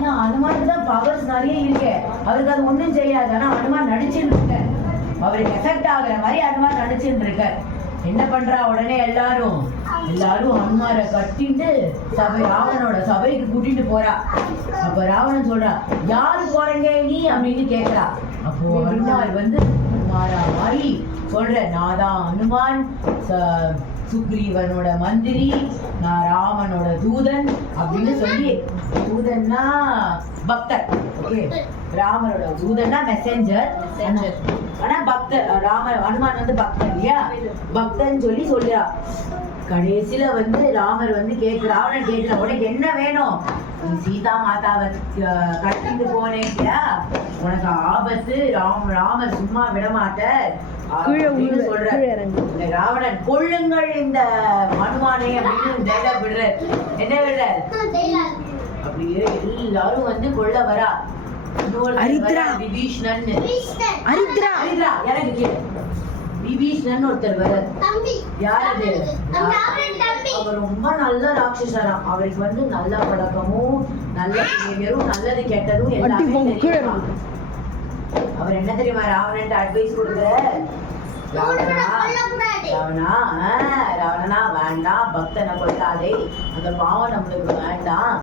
ஏன்னா அனுமானுக்கு தான் பவர்ஸ் நிறைய இருக்கு, அவருக்கு அது ஒன்றும் செய்யாது. ஆனா அனுமான் நடிச்சுட்டு இருக்க, அவருக்கு எஃபெக்ட் ஆகுற மாதிரி அனுமான் நடிச்சுட்டு இருக்க. என்ன பண்றா உடனே எல்லாரும் அனுமாரை கட்டிட்டு ராவணனோட சபைக்கு கூட்டிட்டு போறா. அப்ப ராவணன் சொல்றா, யாரு போறீங்க நீ அப்படின்னு கேக்குறா. அப்போ அனுமார் வந்து மாறா மாறி சொல்ற, நான் தான் அனுமான், சுக்ரீவனோட மந்திரி, நான் ராமனோட தூதன் அப்படின்னு சொல்லி. தூதன்னா பக்தர், ஓகே. ராமனோட தூதன்னா மெசஞ்சர், ஆனா பக்தர். அனுமான் வந்து பக்தர் இல்லையா, பக்தன் சொல்லி சொல்றா. கடைசியில வந்து ராமர் வந்து ராவணன் கேட்கிற, உனக்கு என்ன வேணும்? நீ சீதா மாதாவை கட்டிட்டு போனேன், உனக்கு ஆபத்து, ராமர் சும்மா விடமாட்டார் அப்படின்னு சொல்ற. ராவணன், கொள்ளுங்கள் இந்த அனுமானை அப்படின்னு டைலாக் விடுற. என்ன விடுற? அப்படியே எல்லாரும் வந்து கொள்ள வரா. விபீஷணன் ஒருத்தர் வர. யாரு? அவர் ரொம்ப நல்ல ராட்சசராம். அவருக்கு வந்து நல்ல பழக்கமும் நல்ல பிஹேவியரும் நல்லது கெட்டதும் எல்லாமே தெரியும். அவர் என்ன தெரியுமா ராவணன் அட்வைஸ் கொடுக்குற? ராவணா வேண்டாம், பக்தனை கொள்ளாதே, அந்த பாவம் நம்மளுக்கு வேண்டாம்.